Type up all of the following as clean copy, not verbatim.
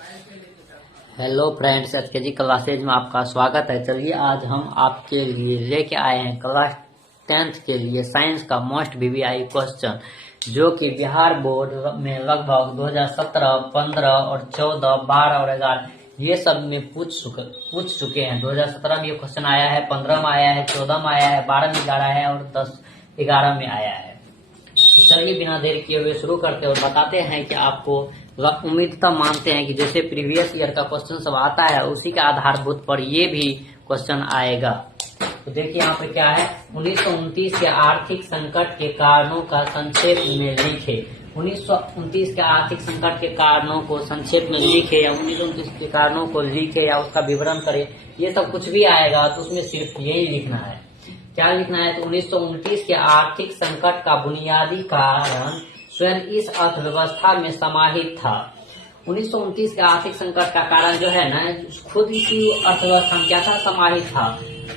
Hello friends, HKG classes में आपका स्वागत है। चलिए आज हम आपके लिए लेके आए हैं क्लास 10th के लिए साइंस का मोस्ट वीवीआई क्वेश्चन, जो कि बिहार बोर्ड में लगभग 2017, 15 और 14, 12 और 11 ये सब में पूछ चुके हैं। 2017 में ये क्वेश्चन आया है, 15 में आया है, 14 में आया है, 12 में आया है और 11 में आया है। तो चलिए बिना देर किए हुए शुरू करते हैं और बताते हैं कि आपको उम्मीद मानते हैं कि जैसे प्रीवियस ईयर का क्वेश्चन सब आता है उसी के आधारभूत पर ये भी क्वेश्चन आएगा। तो देखिए यहाँ पर क्या है, 1929 के आर्थिक संकट के कारणों का संक्षेप में लिखे। 1929 के आर्थिक संकट के कारणों को संक्षेप में लिखे या 1929 के कारणों को लिखे या उसका विवरण करे, ये सब कुछ भी आएगा तो उसमें सिर्फ यही लिखना है। क्या लिखना है? तो 1929 के आर्थिक संकट का बुनियादी कारण स्वयं इस अर्थव्यवस्था में समाहित था। 1929 के आर्थिक संकट का कारण जो है ना, खुद इसी अर्थव्यवस्था में क्या था? समाहित था।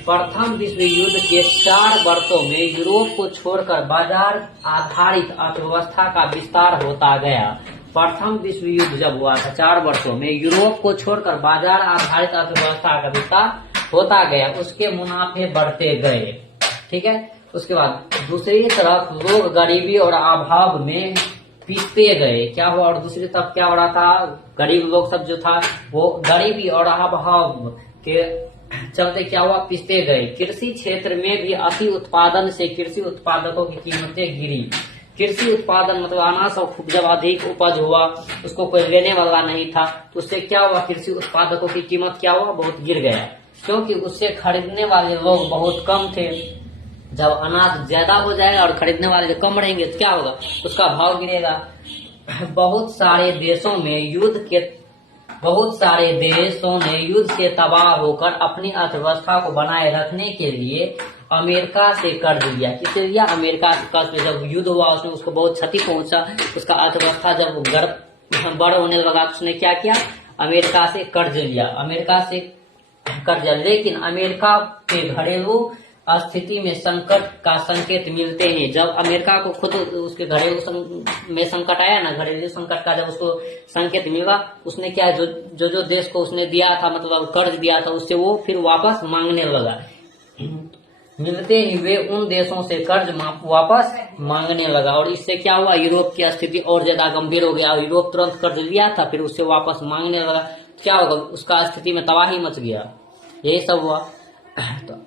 प्रथम विश्व युद्ध के 4 वर्षों में यूरोप को छोड़कर बाजार आधारित अर्थव्यवस्था का विस्तार होता गया। प्रथम विश्व युद्ध जब हुआ था 4 वर्षों में, यूरोप को छोड़कर बाजार आधारित अर्थव्यवस्था का विस्तार होता गया, उसके मुनाफे बढ़ते गए। ठीक है। उसके बाद दूसरी तरफ लोग गरीबी और अभाव में पिसते गए। क्या हुआ? और दूसरी तरफ क्या हो रहा था? गरीब लोग सब जो था वो गरीबी और अभाव के चलते क्या हुआ? पिसते गए। कृषि क्षेत्र में भी अति उत्पादन से कृषि उत्पादकों की कीमतें गिरी। कृषि उत्पादन मतलब अनाज और जब अधिक उपज हुआ उसको कोई लेने वाला नहीं था, तो उससे क्या हुआ? कृषि उत्पादकों की कीमत क्या हुआ? बहुत गिर गया, क्योंकि उससे खरीदने वाले लोग बहुत कम थे। जब अनाज ज्यादा हो जाएगा और खरीदने वाले जो कम रहेंगे तो क्या होगा? उसका भाव गिरेगा। बहुत सारे देशों ने युद्ध से तबाह होकर अपनी अर्थव्यवस्था को बनाए रखने के लिए अमेरिका से कर्ज लिया। किससे लिया? अमेरिका से कर्ज। जब युद्ध हुआ उसमें उसको बहुत क्षति पहुंचा, उसका अर्थव्यवस्था जब बड़ होने लगा उसने क्या किया? अमेरिका से कर्ज लिया। लेकिन अमेरिका के घरेलू स्थिति में संकट का संकेत मिलते हैं। जब अमेरिका को खुद उसके घरेलू में संकट आया ना, घरेलू संकट का जब उसको संकेत मिला, उसने क्या जो देश को उसने दिया था, मतलब कर्ज दिया था, उससे वो फिर वापस मांगने लगा। मिलते ही वे उन देशों से कर्ज वापस मांगने लगा और इससे क्या हुआ? यूरोप की स्थिति और ज्यादा गंभीर हो गया। यूरोप तुरंत कर्ज लिया था, फिर उससे वापस मांगने लगा, क्या होगा? उसका स्थिति में तबाही मच गया। यही सब हुआ। तो